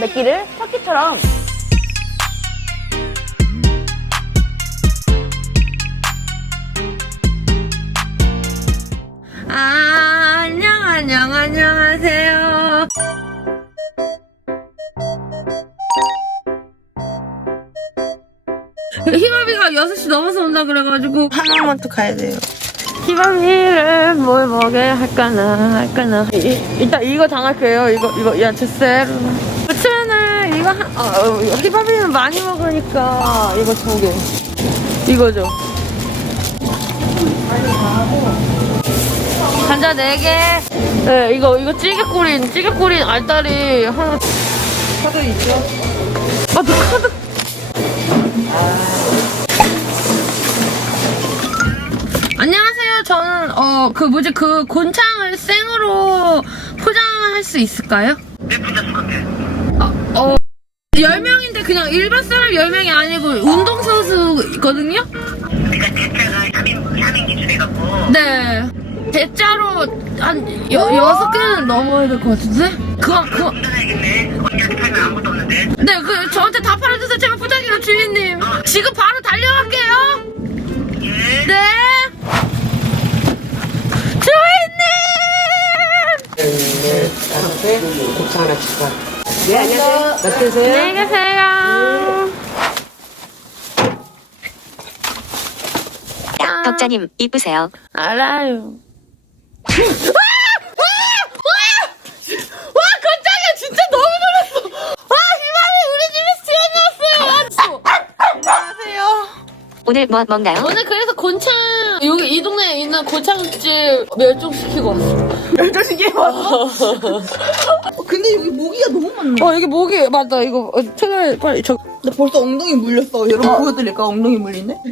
맵기를 터키처럼. 아, 안녕, 안녕, 안녕하세요. 희바비가 6시 넘어서 온다 그래가지고. 하나만 더 가야 돼요. 희바비를 뭘 먹게 할까나 할까나. 이, 일단 이거 당할게요. 이거 이거 야채 세로 그치면은 이거 한, 어, 어, 희바비는 많이 먹으니까 이거 두 개 이거죠 감자 4개 네 이거 이거 찌개꼬린 찌개꼬린 알다리 하나 카드 있죠? 아, 너 카드. 안녕하세요. 저는 어 그 뭐지 그 곤창을 생으로 포장할 수 있을까요? 네, 어, 어 10명인데 그냥 일반 사람 10명이 아니고 운동선수거든요? 그러니까 대차가 3인, 3인 기준해갖고 네. 대자로 한 여, 여섯 개는 넘어야 될 것 같은데? 그거, 그거. 운전해야겠네 언니한테 팔면 아무것도 없는데 네, 그, 저한테 다 팔아주세요. 제발 부탁해요, 주인님. 지금 바로 달려갈게요. 예 네. 주인님! 네, 곱창 하나 추가. 네, 안녕하세요. 몇 개세요? 안녕히 계세요. 덕자님 이쁘세요. 알아요. 와! 와! 와! 깜짝이야! 진짜 너무 놀랐어! 와! 희망이 우리 집에서 튀어나왔어요! 안녕하세요. 오늘 뭐 먹나요? 오늘 그래서 곤창, 이 동네에 있는 곤창집 멸종시키고 왔어. 열정식이 왔어? 근데 여기 모기가 너무 많네. 어, 여기 목이, 맞다. 이거, 어, 최근에 빨리, 저, 나 벌써 엉덩이 물렸어. 여러분 보여드릴까? 엉덩이 물리네?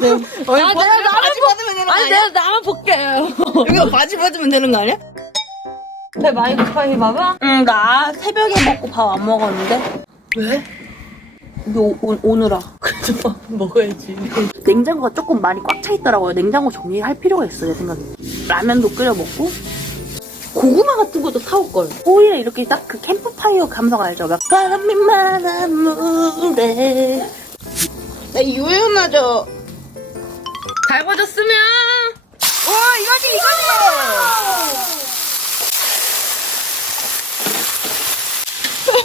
네. 어, 아, 바, 내가 나만 바지 벗으면 되는 거 아니, 아니야? 내가 나만 볼게요. 여기가 바지 벗으면 되는 거 아니야? 배 많이 고파요, 봐봐. 응, 나 새벽에 먹고 밥 안 먹었는데. 왜? 이거 오, 오느라. 그래서 밥 먹어야지. 냉장고가 조금 많이 꽉 차 있더라고요. 냉장고 정리할 필요가 있어, 내 생각에. 라면도 끓여 먹고. 고구마 같은 것도 사올걸. 호일에 이렇게 딱 그 캠프파이어 감성 알죠? 막 바람이 많은 무대. 나 유연하죠? 잘 보셨으면. 와, 이거지, 이거지!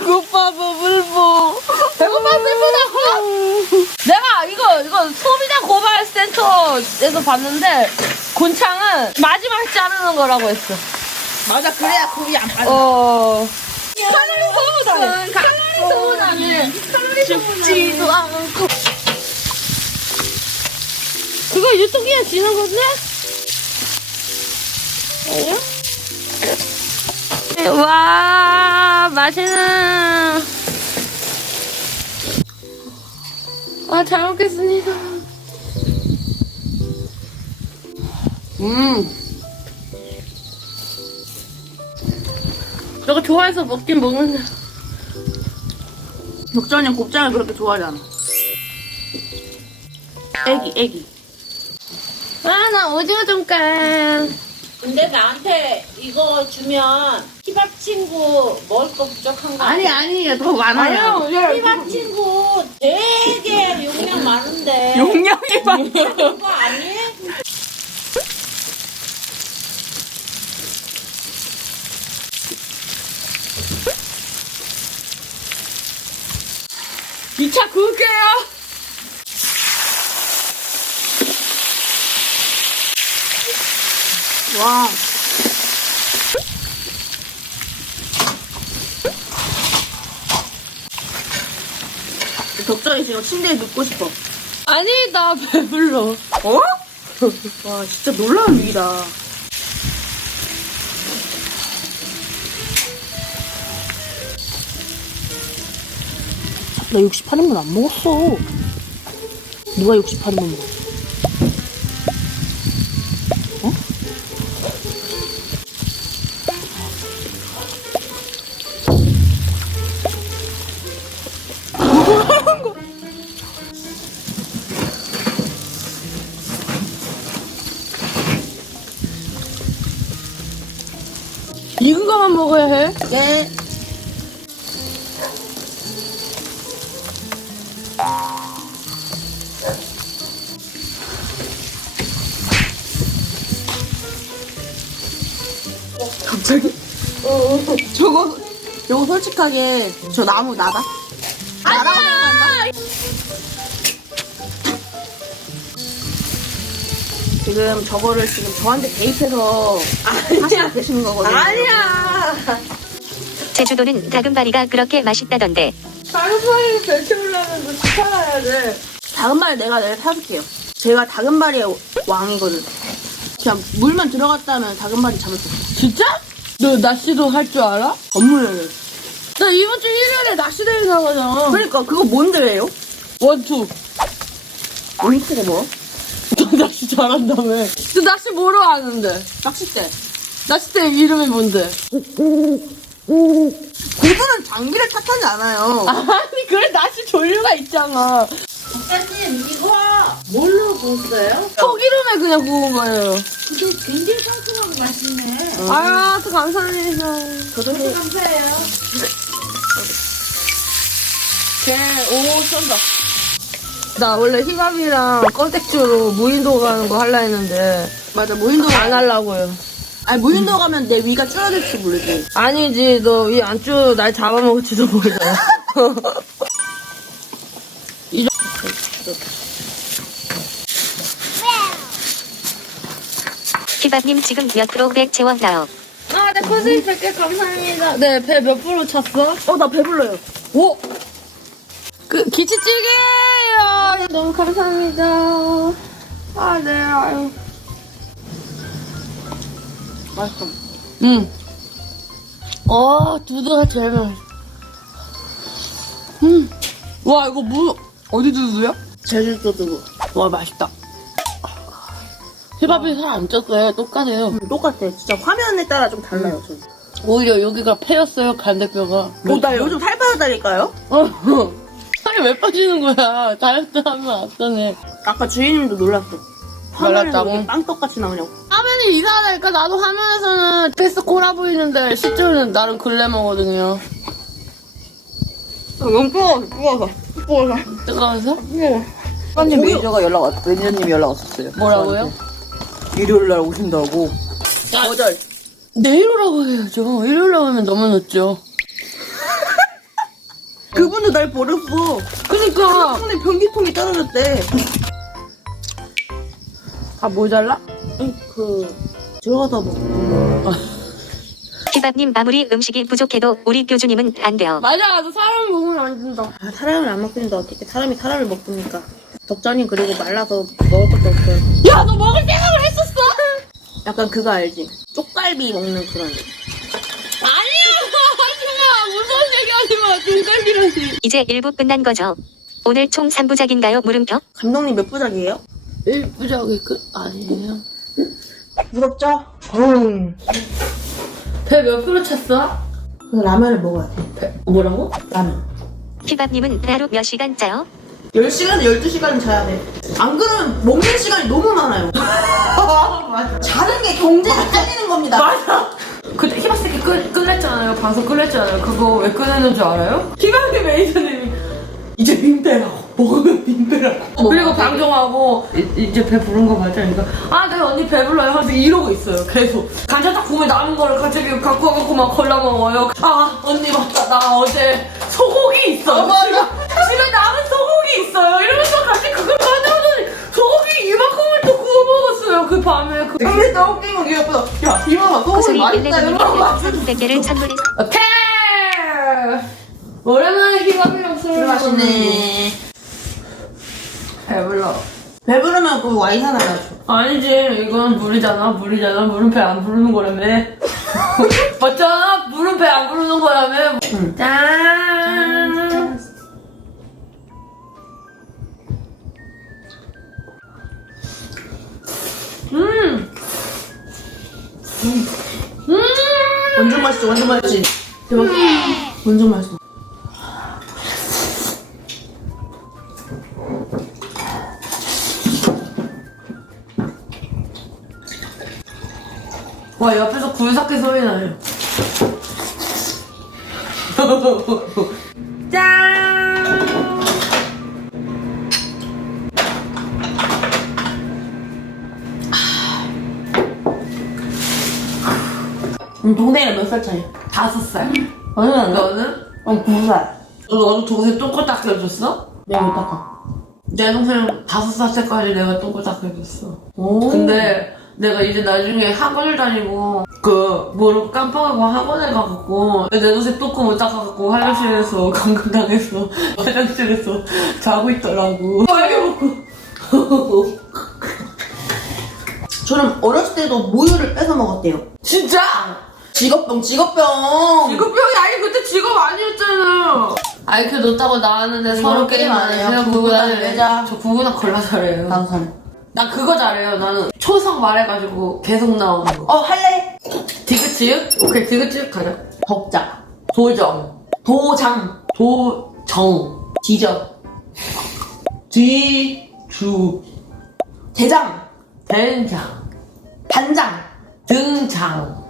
배고파, 버블보. 배고파 슬프다. 내가 이거 이거 소비자 고발 센터에서 봤는데 곤창은 마지막에 자르는 거라고 했어. 맞아, 그래야 고기 안 빠져. 어. 칼로리 소모당해. 칼로리 소모당해. 칼로리 죽지도 않고. 그거 유통기한 지난 건데? 와 맛있는. 아잘 먹겠습니다. 음. 내가 좋아해서 먹긴 먹는데. 덕전이 곱창을 그렇게 좋아하지 않아. 애기, 애기. 아, 나 오징어 잠깐. 근데 나한테 이거 주면 희밥 친구 먹을 거 부족한 거 아니, 아니, 더 많아요. 희밥 친구 되게 용량 많은데 용량이 많아. 그거 아니? 이차 구울게요. 와. 덕전이 지금 침대에 눕고 싶어. 아니, 나 배불러. 어? 와, 진짜 놀라운 일이다. 나 68인분 안 먹었어. 누가 68인분 먹었어? 어? 개. 갑자기? 저거, 저거 솔직하게 저 나무 나가? 날아가는 지금 저거를 지금 저한테 대입해서 하시고 계시는 거거든요. 아니야. 제주도는 다금바리가 그렇게 맛있다던데. 다금바리 배치우려면 너 살아야 돼. 다금바리 내가 내일 사줄게요. 제가 다금바리의 왕이거든. 그냥 물만 들어갔다면 다금바리 잡을 수 있어. 진짜? 너 낚시도 할 줄 알아? 건물을. 나 이번 주 일요일에 낚시 대회 나가잖아. 그러니까 그거 뭔데요? 원투. 원투가 뭐? 너 낚시 잘한다며. 너 낚시 뭐로 아는데? 낚싯대. 낚시대 이름이 뭔데? 고수는 장비를 탓하지 않아요. 아니 그래 낚시 종류가 있잖아. 작가님 이거 뭘로 구웠어요? 소기름에 그냥 구운 거예요. 이게 굉장히 상큼하고 맛있네. 아유 또 감사합니다. 저도 해. 감사해요. 걔오 쏜다. 나 원래 힙합이랑 껌택주로 무인도 가는 거 할라 했는데 맞아, 무인도 안 하려고요. 아니, 무인도 가면 내 위가 줄어들지 모르지. 아니지 너 이 안주 날 잡아먹을지도 모르잖아. 휘밥님 지금 몇 프로 백 채웠나요? 아네 코스인 100개 감사합니다. 네 배 몇 프로 찼어? 어, 나 배불러요. 오! 그, 기치찌개예요! 너무 감사합니다. 아, 네, 아유. 맛있어. 응. 어, 두두가 제일 맛있어. 음. 와, 이거 무, 어디 두두야? 제주도 두부. 와, 맛있다. 휘밥이 살안 쪘어요. 똑같아요. 음, 똑같아. 진짜 화면에 따라 좀 달라요, 저. 오히려 여기가 패였어요, 간대뼈가. 어, 나 요즘 살 빠졌다니까요? 어. 살이 왜 빠지는 거야? 다이어트 하면 안 떠네. 아까 주인님도 놀랐어. 놀랐다고? 화면에 빵떡같이 나오냐고. 화면이 이상하다니까 나도 화면에서는 페이스 코라 보이는데 실제로는 나름 글래머거든요 너무 뜨거워서, 뜨거워서. 뜨거워서. 뜨거워서? 사장님 매니저가 연락 왔, 매니저님이 연락 왔었어요. 뭐라고요? 일요일 날 오신다고. 거절. 내일 오라고 해야죠 일요일 오면 너무 늦죠 그분도 날 버렸어. 그니까 손에 변기통이 떨어졌대. 아 모자라? 아니, 그, 들어가다 뭐. 휘밥님 아무리 음식이 부족해도 우리 교주님은 안 돼요. 맞아 너 사람 먹으면 안 된다 아, 사람을 안 먹는데 어떻게 사람이 사람을 먹습니까? 덕전이 그리고 말라서 먹을 것도 없어요. 야 너 먹을 생각을 했었어? 약간 그거 알지? 쪽갈비 먹는 그런. 아니야 하지마 무서운 얘기 하지 마 등갈비라니 이제 1부 끝난 거죠. 오늘 총 3부작인가요, 물음표? 감독님 몇 부작이에요? 일부작이 끝 아니에요? 무섭죠? 배몇 프로 찼어? 그 라면을 먹어야 돼. 배, 뭐라고? 라면. 휘밥님은 하루 몇 시간 짜요? 10시간, 12시간은 자야 돼. 안 그러면 먹는 시간이 너무 많아요. 자는 게 경제가 잘리는 겁니다. 맞아. 그때 히바스키 끝, 끝냈잖아요. 방송 끝냈잖아요. 그거 왜 끝내는 줄 알아요? 히바스키 매니저님이 이제 민폐라고. 먹으면 민폐라고. 그리고 방송하고 이, 제 배 부른 거 맞아? 그러니까 아, 네 언니 배불러요. 하면서 이러고 있어요. 계속. 간장딱 국물 남은 거를 갑자기 갖고 와갖고 막 골라 먹어요. 아, 언니 맞다. 나 어제 소고기 있어. 맞아. 집에 남은 소고기 있어요. 이러면서 같이 그걸 가져오더니 소고기 이만큼을 또 구워 먹었어요. 그 밤에. 그... 근데 너무 웃긴 건 귀엽다. 야, 이모가 소고기 맛있다 막. 별풍선 100개를 선물해 오케이! 오랜만에 희감이랑 술술 마시네. 배불러. 배부르면 그 와인 하나 가져. 아니지, 이건 물이잖아, 물이잖아. 물은 배안 부르는 거라며. 맞잖아? 물은 배안 부르는 거라며. 짠! 음! 음! 완전 맛있어, 완전 맛있지. 대박. 완전 맛있어. 와, 옆에서 굴삭기 소리 나요. 짠! 음, 동생이랑 몇 살 차이? 다섯 살. 너는 너는? 어, 9살. 너도 동생 똥꼬 닦여줬어? 내가 못 닦아. 내 동생 다섯 살 때까지 내가 똥꼬 닦여줬어. 오. 근데 내가 이제 나중에 학원을 다니고 그 뭐를 깜빡하고 학원에 가갖고 내 동생 똥꼬 못 닦아갖고 화장실에서 감금당해서 화장실에서 자고 있더라고. 빨개 먹고. 저는 어렸을 때도 모유를 뺏어 먹었대요. 진짜? 직업병, 직업병. 직업병이 아니 그때 직업 아니었잖아. 아이큐 높다고 나왔는데 서로 게임 안 해요. 해요. 그냥 구구단 구구단 외자. 저 구구단 걸라 잘해요. 방선. 나 그거 잘해요. 나는 초성 말해가지고 계속 나오는 거. 어, 할래? 디귿지읒? 오케이 디귿지읒 가자. 덕자. 도정. 도장. 도정. 지적. 뒤주. 대장. 된장. 반장. 등장.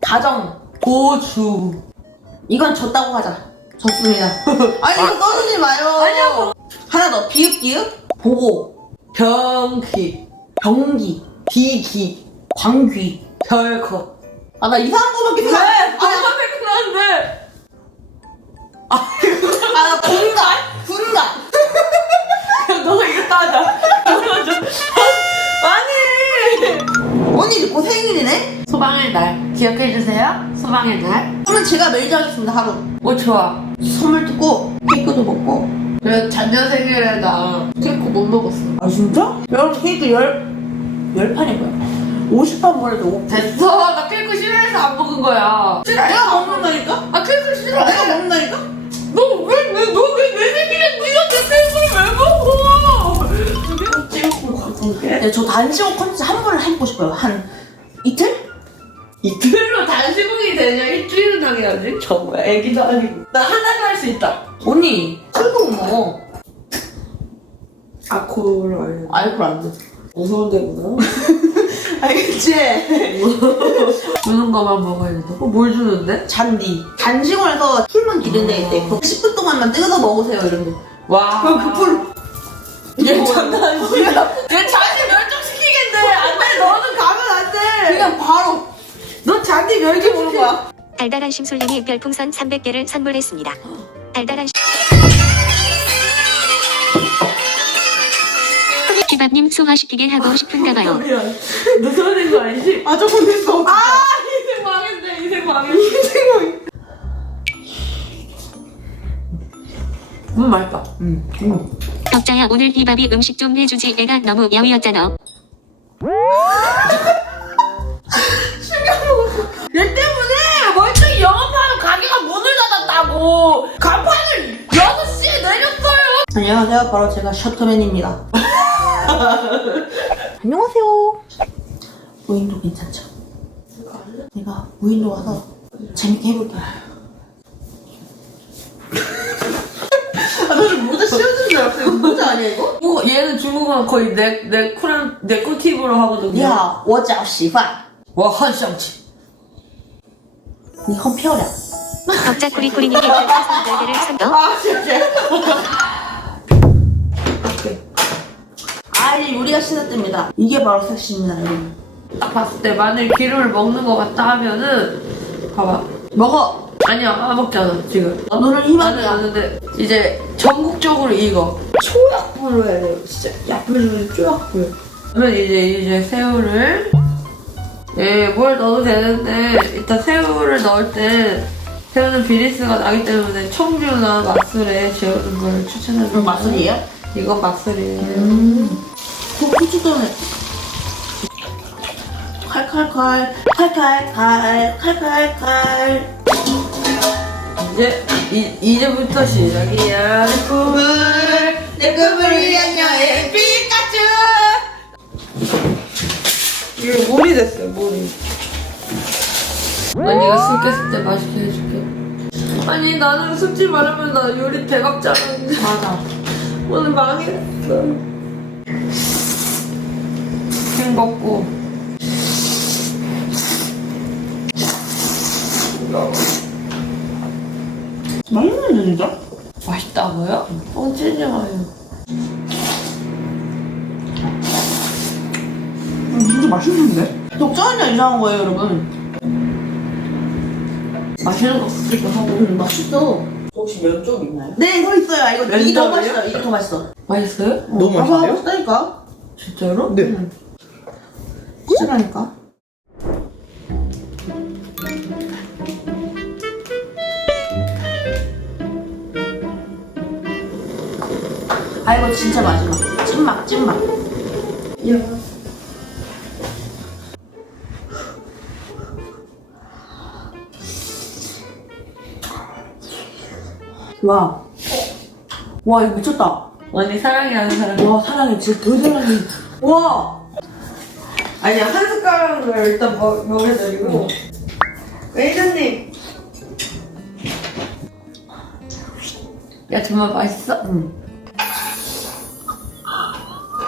가정. 고주. 이건 졌다고 하자. 졌습니다. 아니, 이거 떠주지 마요. 아니요. 하나 더. 비읍, 비읍. 보고. 병기. 병기. 비기. 광귀. 별것. 아, 나 이상한 거밖에 생각 안 뭐가 생각나는데? 아, 나 분가. 분가. 야, 너가 이거 따자. 아니! 언니 곧 생일이네? 소방의 날. 기억해주세요. 소방의 날. 그러면 제가 매니저 하겠습니다, 하루. 오, 좋아. 선물 뜯고, 케이크도 먹고. 그래, 작년 생일에 나 케이크 못 먹었어. 아, 진짜? 여러분, 케이크 열, 열 판이고요. 50판 보내도 5. 됐어. 나 케이크 싫어해서 안 먹은 거야. 싫어해. 내가 먹는다니까? 아, 케이크 싫어. 내가 먹는다니까? 너 왜, 왜, 너 왜, 내 생일에 네가 내 케이크를 왜 먹어? 찍고 가볼게. 네, 저 단식호 컨텐츠 한 번을 해보고 싶어요. 한 이틀? 이틀로 단식국이 되냐? 일주일은 당해야지. 정말 애기도 아니고. 나 하나도 할수 있다. 언니, 술도 못 먹어. 아코를 알려. 알콜 안 돼. 무서운 데구나. 알겠지? 주는 거만 먹어야 된다고? 뭘 주는데? 잔디. 단식원에서 풀만 기른 데 있대. 그거 10분 동안만 뜯어서 먹으세요, 이런 거. 와. 그럼 그 풀. 얘 장난 아니야. 얘 잔디 멸종시키겠네. 안 돼. 너는 가면 안 돼. 그냥 바로 너 잔디 멸종시키는 보는 거야. 달달한 심술님이 별풍선 300개를 선물했습니다. 달달한 심... 기밥님 소화시키게 하고 싶은가 봐요. 미안. 무서운 거 아니지? 아, 조금 됐어. 아! 인생 망했네. 인생 망했네. 음 맛있다. 응. 응. 덕자야 오늘 비밥이 음식 좀 해주지 애가 너무 야위였잖아. 얘 때문에 멀쩡히 영업하는 가게가 문을 닫았다고. 간판을 6시에 내렸어요. 안녕하세요. 바로 제가 셔터맨입니다. 안녕하세요. 무인도 괜찮죠? 내가 무인도 와서 재밌게 해볼게요. 아, 너는 모자 씌워주는 줄 알았어. 이거 모자 아니야, 이거? 뭐 얘는 중국어는 거의 내, 내 쿨한, 내 꿀팁으로 하거든요. 呀，我叫稀饭， 와, 한쌍치. 你很漂亮。 덕자 꾸리꾸리님이 별풍선 10개를 선물. 아, 진짜. 아이, 우리가 신났답니다. 이게 바로 섹시입니다, 여러분. 딱 봤을 때 마늘 기름을 먹는 것 같다 하면은, 봐봐. 먹어. 아니야, 안 먹잖아, 지금. 어, 너는 나는 희망이야. 아는데, 이제 전국적으로 이거. 초약불로 해야 돼요, 진짜. 약불, 초약불. 그러면 이제, 이제 새우를, 예, 뭘 넣어도 되는데, 일단 새우를 넣을 때, 새우는 비리스가 나기 때문에 청주나 맛술에 재우는 걸 추천합니다. 응, 맛술이에요? 이건 맛술이에요. 음. 그 고추전에. 칼칼칼, 칼칼칼, 칼칼칼. 이제, 이, 이제부터 시작이야. 꿈을, 내 꿈을 위한 여행, 피카츄! 이게 물이 됐어요, 물이. 난 네가 술 깼을 때 맛있게 해줄게. 아니, 나는 솔직히 말하면 나 요리 대박 잘하는데. 맞아. 오늘 망했어. 햄먹고. 맛있는데, 진짜? 맛있다고요? 뻥치지 마요. 진짜 맛있는데? 독자한자 이상한 거예요, 여러분. 맛있는 거 같기도 하고. 음, 맛있어. 혹시 면 쪽 있나요? 네, 서 있어요. 아, 이거 더 면도요? 맛있어. 이게 더 맛있어. 맛있어요? 너무 맛있어요? 맛있다니까. 진짜로? 네. 진짜라니까. 아, 이거 진짜 마지막. 찐막, 찐막. 와. 와, 이거 미쳤다. 언니 사랑이라는 사람. 와, 사랑해. 진짜 더 사랑해. 와! 아니 한 숟가락을 일단 먹, 먹여드리고. 매니저님. 야 정말 맛있어?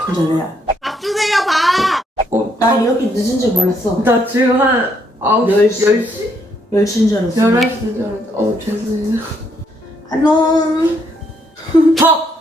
진짜 레알. 밥 주세요 밥. 어, 나 이렇게 늦은 줄 몰랐어. 나 지금 한 아홉 10시? 10시? 10시인 줄 알았어. 11시 줄 알았어. 어 죄송해요. 안녕. 밥.